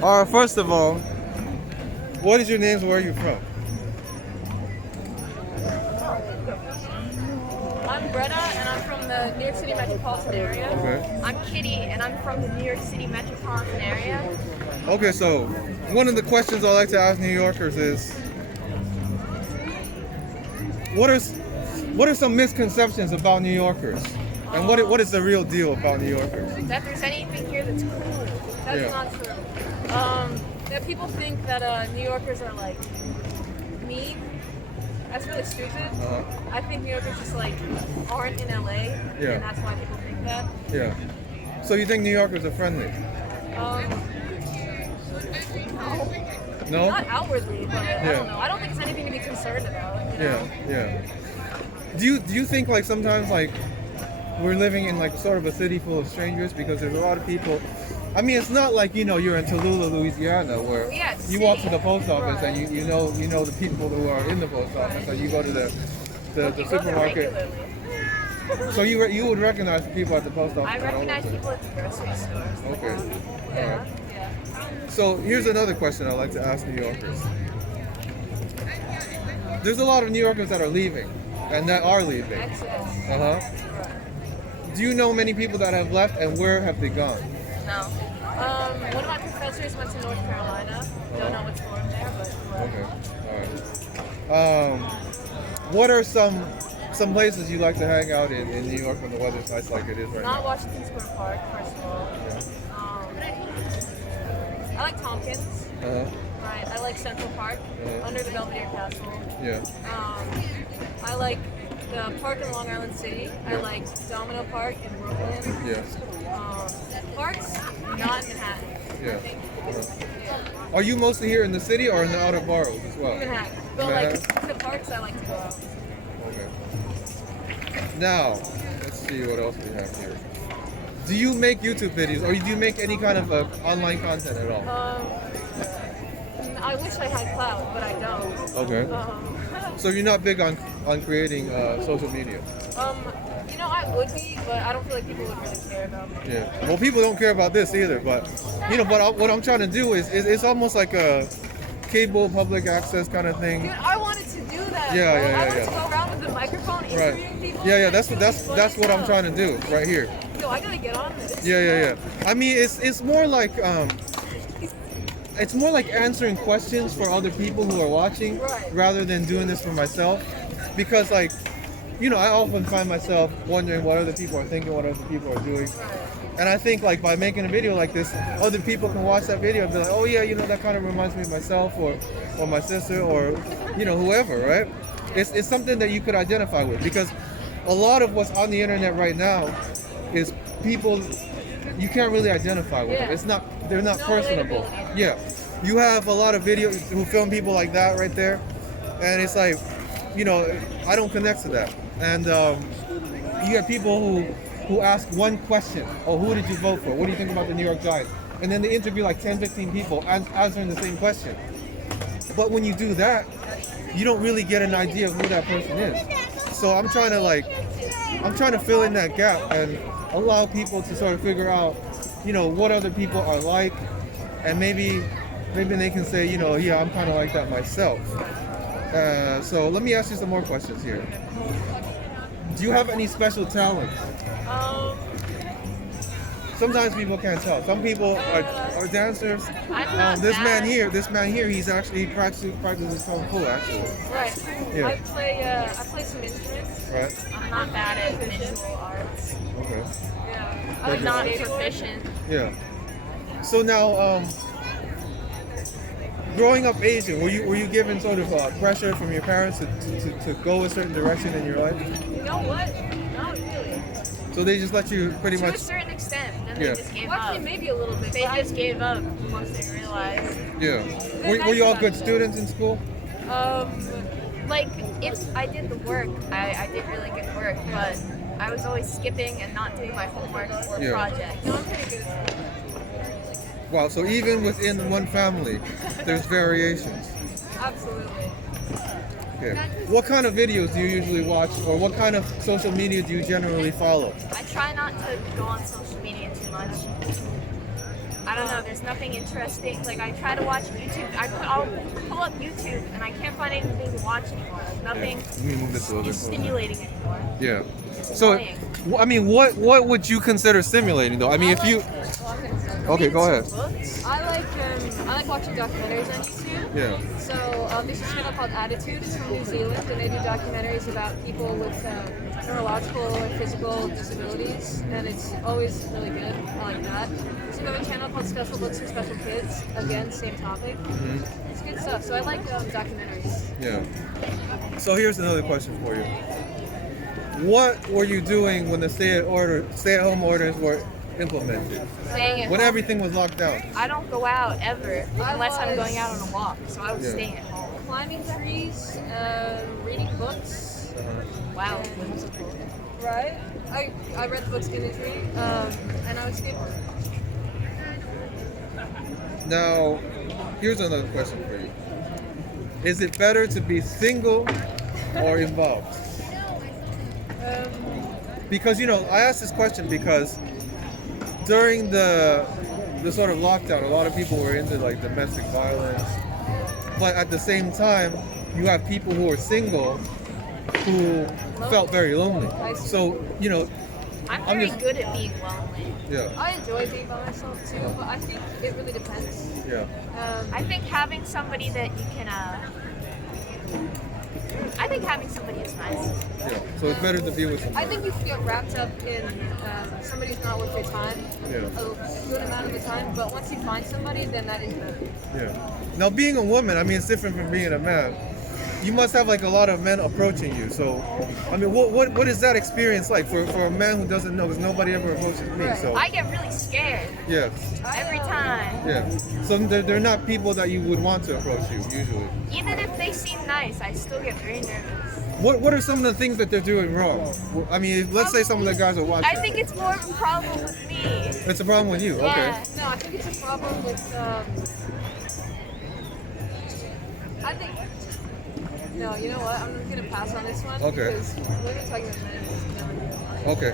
First of all, what is your name and where are you from? I'm Greta, and I'm from the New York City metropolitan area. Okay. I'm Kitty, and I'm from the New York City metropolitan area. Okay, so one of the questions I like to ask New Yorkers is, what are what are some misconceptions about New Yorkers, and what is the real deal about New Yorkers? That there's anything here that's cool. That's Yeah. not true. That people think that New Yorkers are like mean. That's really stupid. Uh-huh. I think New Yorkers just like aren't in LA, Yeah. and that's why people think that. Yeah. So you think New Yorkers are friendly? No, No? not outwardly, but I Yeah. don't know. I don't think it's anything to be concerned about. You know? Yeah, yeah. Do you think like sometimes like we're living in like sort of a city full of strangers because there's a lot of people. I mean, it's not like you're in Tallulah, Louisiana, where Yeah, it's a you walk to city. the post office and Right. you know the people who are in the post office, and you go to the You go there supermarket. regularly. So you would recognize the people at the post office. I and all recognize that. people at the grocery stores. Okay. Yeah. Alright. Yeah. So here's another question I like to ask New Yorkers. There's a lot of New Yorkers that are leaving, and that are leaving. Exodus. Uh huh. Do you know many people that have left, and where have they gone? No. One of my professors went to North Carolina. Don't know what's going there, but Okay. All right. What are some places you like to hang out in New York when the weather's nice like it is right not now? Washington Square Park, first of all. I like Tompkins. Uh-huh. Right. I like Central Park, under the Belvedere Castle. Yeah. I like the park in Long Island City. I like Domino Park in Brooklyn. Yeah. Parks, not in Manhattan. Yeah. Yeah. Are you mostly here in the city or in the outer boroughs as well? Manhattan. But like the parks, I like to go out. Okay. Now, let's see what else we have here. Do you make YouTube videos, or do you make any kind of online content at all? I wish I had clout, but I don't. Okay. So you're not big on creating social media? I would be, but I don't feel like people would really care about me. Yeah. Well, people don't care about this either, but what I'm trying to do is it's almost like a cable public access kind of thing. Dude, I wanted to do that. Yeah, bro. yeah, I wanted yeah. to go around with the microphone interviewing people. Yeah, that's what I'm trying to do right here. Yo, I gotta get on this. Yeah. I mean, it's more like it's more like answering questions for other people who are watching, Right. rather than doing this for myself, because like, I often find myself wondering what other people are thinking, what other people are doing. And I think like by making a video like this, other people can watch that video and be like, oh yeah, that kind of reminds me of myself or my sister or whoever, right? It's something that you could identify with, because a lot of what's on the internet right now is people you can't really identify with. Yeah. They're not No personable. relatability. Yeah, you have a lot of videos who film people like that right there, and it's like, I don't connect to that. And you get people who ask one question: oh, who did you vote for? What do you think about the New York Giants? And then they interview like 10, 15 people answering the same question. But when you do that, you don't really get an idea of who that person is. So I'm trying to fill in that gap and allow people to sort of figure out, what other people are like, and maybe they can say, yeah, I'm kind of like that myself. So let me ask you some more questions here. Do you have any special talents? Sometimes people can't tell. Some people are dancers. I'm not This bad. man here, he practices kung fu actually. Right. Yeah. I play some instruments. Right. I'm not bad at visual arts. Okay. Yeah. I'm not proficient. Yeah. So now, growing up Asian, were you given sort of pressure from your parents to go a certain direction in your life? You know what? Not really. So they just let you pretty To a much. certain extent. Then Yeah. they just gave up. Actually, maybe a little bit. They just gave up once they realized. Yeah. Were you all good students in school? Like if I did the work, I did really good work, but I was always skipping and not doing my homework or Yeah. projects. No, I'm pretty good at school. Wow. So even within one family, there's variations. Absolutely. Okay. What kind of videos do you usually watch, or what kind of social media do you generally follow? I try not to go on social media too much. I don't know. There's nothing interesting. Like I try to watch YouTube. I'll pull up YouTube and I can't find anything to watch anymore. Nothing Let me move this a little is bit closer. stimulating anymore. Yeah. So, Annoying. I mean, what would you consider stimulating though? I mean, if you okay, go ahead. Books. I like watching documentaries on YouTube. Yeah. So there's a channel called Attitude. It's from New Zealand, and they do documentaries about people with neurological or physical disabilities, and it's always really good. I like that. There's another channel called Special Books for Special Kids. Again, same topic. It's good stuff. So I like documentaries. Yeah. So here's another question for you. What were you doing when the stay-at-home orders were implemented? Staying at When home. everything was locked down? I don't go out ever unless I'm was- going out on a walk. So I was Yeah. staying at home. Climbing trees, reading books. Wow, whimsical. Right. I read the book Skinny Tree, and I would skip. Now, here's another question for you. Is it better to be single or involved? Because, you know, I asked this question because during the sort of lockdown, a lot of people were into like domestic violence. But at the same time, you have people who are single who felt very lonely. So, you know, I'm I'm very just- good at being lonely. yeah, I enjoy being by myself too, but I think it really depends. yeah. I think having somebody that you can. I think having somebody is nice. Yeah, so it's better to be with I somebody. think you can get wrapped up in somebody who's not worth your time Yeah. a good amount of the time, but once you find somebody, then that is better. Yeah. Now, being a woman, I mean, it's different from being a man. You must have like a lot of men approaching you. So, I mean, what is that experience like for a man who doesn't know? Because nobody ever approaches me. Right. So, I get really scared yeah, every time. yeah. So they're not people that you would want to approach you usually. Even if they seem nice, I still get very nervous. What are some of the things that they're doing wrong? I mean, let's say some of the guys are watching. I think it's more of a problem with me. It's a problem with you. Okay. Yeah. No, I think it's a problem with. I think. No, you know what? I'm gonna pass on this one Okay. because we're gonna talk about men. Okay.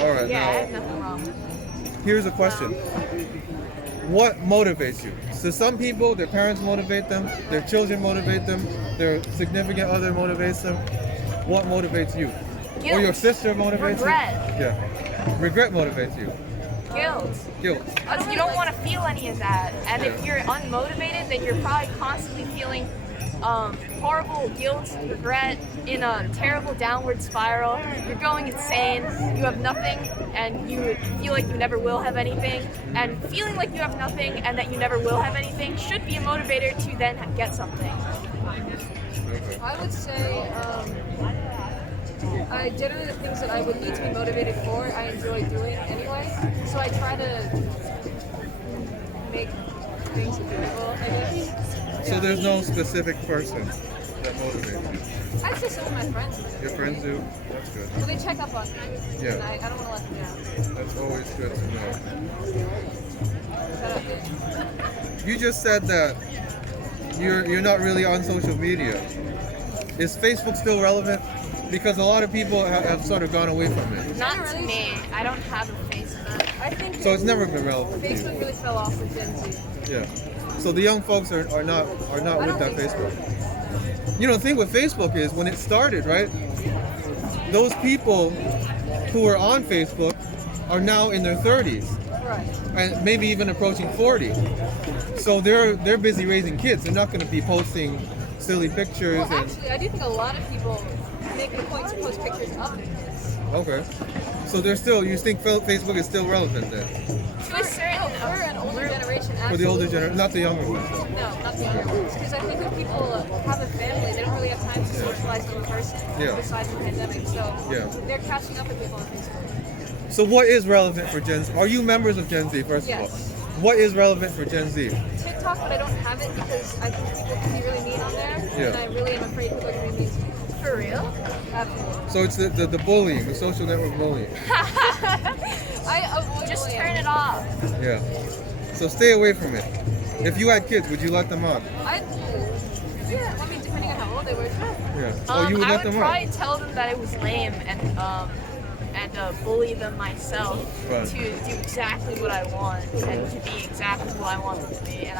All right. Yeah, I have Now, nothing wrong with it. here's a question. What motivates you? So some people, their parents motivate them, their children motivate them, their significant other motivates them. What motivates you? Or your sister motivates Regret. you? Yeah. Regret motivates you. Guilt. Guilt. Because you don't want to feel any of that. And if Yeah. you're unmotivated, then you're probably constantly feeling horrible guilt, regret, in a terrible downward spiral. You're going insane. You have nothing, and you feel like you never will have anything. And feeling like you have nothing and that you never will have anything should be a motivator to then get something. Okay. I would say, I generally the things that I would need to be motivated for, I enjoy doing anyway. So I try to make things enjoyable, I guess. So there's no specific person that motivates you. I'd say some of my friends. Your friends do? That's good. Well, they check up on me. Yeah. And I don't want to let them down. That's always good to know. Shout out to you. You just said that you're not really on social media. Is Facebook still relevant? Because a lot of people have sort of gone away from it. Not to me. I don't have a Facebook. I think So it's never been relevant to you. Facebook really fell off with Gen Z. Yeah. So the young folks are not with don't that think so. Facebook. You know, the thing with Facebook is when it started, right? Those people who were on Facebook are now in their 30s Right. and maybe even approaching 40. So they're busy raising kids. They're not going to be posting silly pictures Well, and actually, I do think a lot of people make it a point to post pictures of their kids. okay. So you think Facebook is still relevant then To a certain We're an older generation. for the older absolutely. generation, not the younger ones. No, not the younger ones. Because I think when people have a family, they don't really have time to socialize in person Yeah. besides the pandemic. So Yeah. they're catching up with people on Facebook. So what is relevant for Gen Z? Are you members of Gen Z first of Yes. all? What is relevant for Gen Z? TikTok, but I don't have it because I think people can be really mean on there. Yeah. And I really am afraid people are going to be mean to me. For real? Absolutely. So it's the bullying, the social network bullying. I avoid Just bullying. turn it off. Yeah. So stay away from it. If you had kids, would you let them on? Yeah, I mean, depending on how old they were. Sure. Yeah. Oh, you would I let would them probably on? tell them that it was lame and and bully them myself Right. to do exactly what I want and to be exactly who I want them to be. And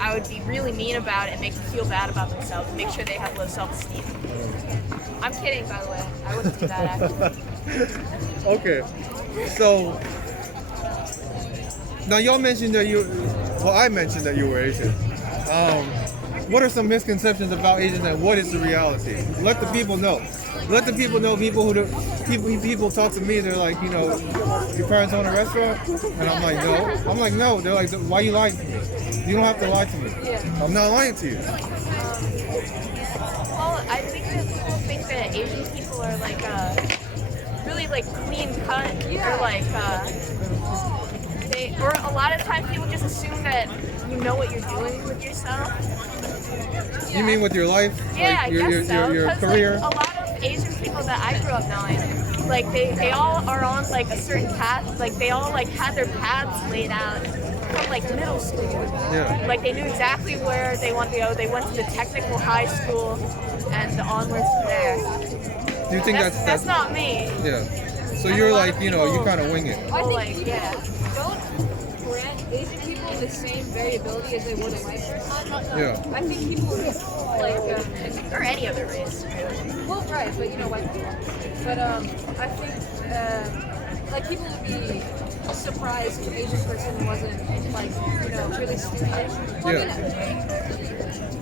I would be really mean about it and make them feel bad about themselves, make sure they have low self-esteem. I'm kidding, by the way. I wouldn't do that actually. Okay, so now y'all mentioned that I mentioned that you were Asian. What are some misconceptions about Asians and what is the reality? Let the people know. Let the people know. People talk to me. They're like, your parents own a restaurant, and I'm like, no. I'm like, no. They're like, why are you lying to me? You don't have to lie to me. Yeah. I'm not lying to you. Well, I think that people think that Asian people are like really like clean cut, or like or a lot of times people just assume that you know what you're doing with yourself. You mean with your life? Yeah, like I guess so. your 'Cause, career? like, a lot of Asian people that I grew up knowing, like they all are on like a certain path. Like they all like had their paths laid out from like middle school. Yeah. Like they knew exactly where they wanted to go. They went to the technical high school and onwards from there. Do you think That's not me. Yeah. So And you're a lot like, of you people- kind of wing it. I Well, think like, people yeah. don't grant Asian people the same variability as they would a white person. Yeah. I think people like Or any other race, really. well, right, but white people. But I think like people would be surprised if an Asian person wasn't like really stupid. Well, Yeah.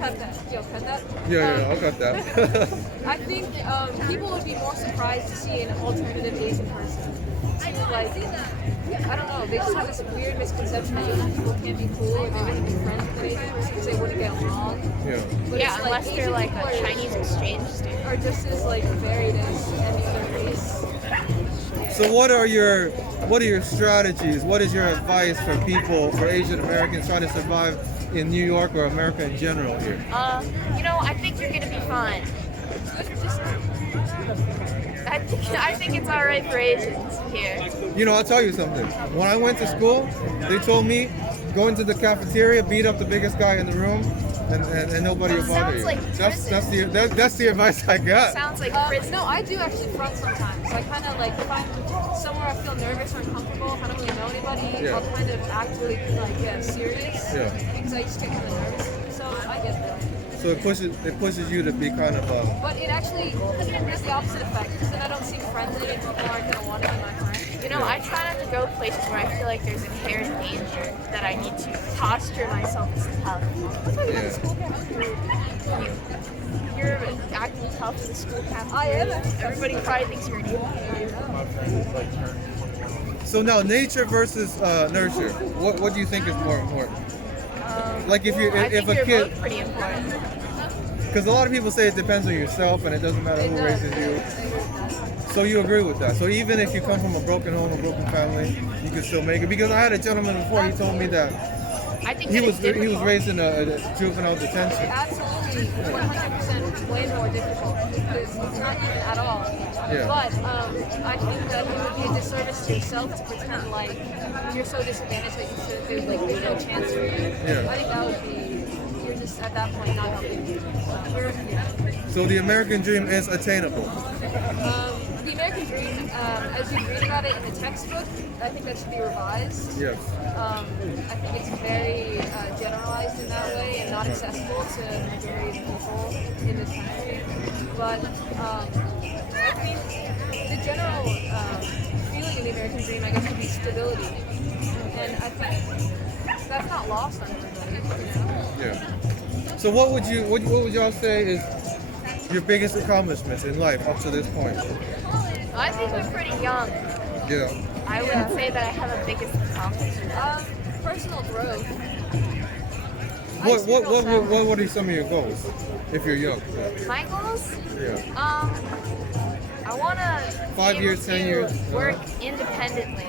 Cut that. Yo, cut that. Yeah, I'll cut that. I think people would be more surprised to see an alternative Asian person. To, like, I don't know, they just have this weird misconception that Asian people can't be cool or they wouldn't be friends with an Asian person because they wouldn't get along. Yeah. But Yeah, it's unless they're Asian like people a Chinese exchange student. are just as like varied as any other race. So what are your strategies? What is your advice for Asian Americans trying to survive in New York or America in general here? I think you're gonna be fine. I think it's all right for Asians here. I'll tell you something. When I went to school, they told me go into the cafeteria, beat up the biggest guy in the room, and nobody will bother Sounds you. like That's the advice I got. Sounds like prison. No, I do actually front sometimes. I kind of like if I'm somewhere I feel nervous or uncomfortable, if I don't really know anybody, Yeah. I'll kind of act really serious. Yeah. Because I just get kind of nervous. So I get that. So it pushes you to be kind of But it actually has the opposite effect. Because then I don't seem friendly and people aren't gonna want to be my friend. I try not to go places where I feel like there's inherent danger that I need to posture myself as tough. You're acting tough in the school cafeteria. I am. Everybody probably thinks you're an idiot. So now nature versus nurture. What do you think is more important? Like if I think a you're kid, both pretty important. because a lot of people say it depends on yourself and it doesn't matter who raises you. So you agree with that? So even if you come from a broken home, a broken family, you can still make it. Because I had a gentleman before. He told me that I think he that was it's difficult. raised in a juvenile detention. Absolutely, 100% way more difficult because it's not even at all. Yeah. But I think that it would be a disservice to yourself to pretend like you're so disadvantaged that there's no chance for you. Yeah. I think that would be, you're just at that point not helping you. So the American dream is attainable. The American dream, as you read about it in the textbook, I think that should be revised. Yes. I think it's very generalized in that way and not accessible to the majority of people in this country. But I think the general feeling of the American dream, I guess, would be stability. And I think that's not lost on everybody. Yeah. So what would y'all say is your biggest accomplishments in life up to this point? I think we're pretty young. Yeah. I wouldn't say that I have a biggest accomplishment. Personal growth. What are some of your goals if you're young? My goals? Yeah. I want to 5 years, 10 years? work independently.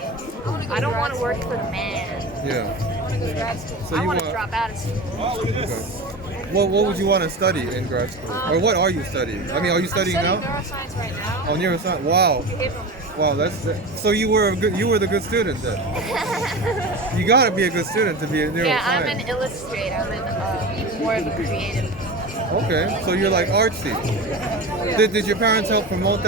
I don't want to work for the man. Yeah. I want to go to grad school. So I you want to want- drop out of school. Okay. What would you want to study in grad school? Or what are you studying? I mean, are you studying I'm now? studying neuroscience right now. Oh, neuroscience. Wow. Behavioral neuroscience. Wow, that's so you were the good student then. You gotta be a good student to be a neuroscience. Yeah, I'm an illustrator. I'm more of a creative. Okay, so you're like artsy. Did your parents help promote that?